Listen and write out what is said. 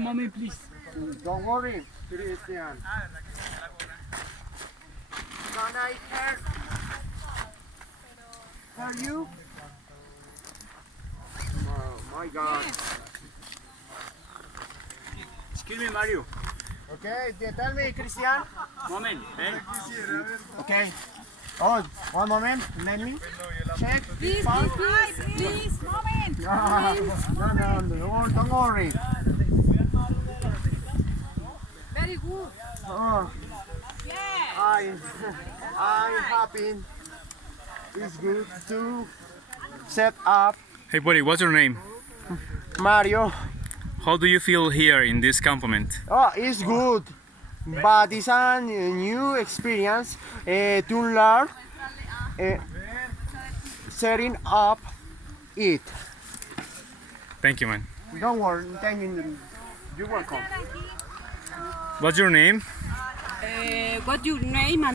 Moment, please. Don't worry, Christian. Can I hear you? Oh my God. Excuse me, Mario. Okay, tell me, Christian. Moment, eh? Okay. Oh, one moment. Let me check. Please, Fine. moment. No, don't worry. Very good. Oh, Yeah. I'm happy. It's good to set up Hey buddy, what's your name? Mario. How do you feel here in this campament? Oh, it's good, but it's a new experience to learn setting up it. Thank you, man. Don't worry, thank you. You're welcome. What's your name? What's your name?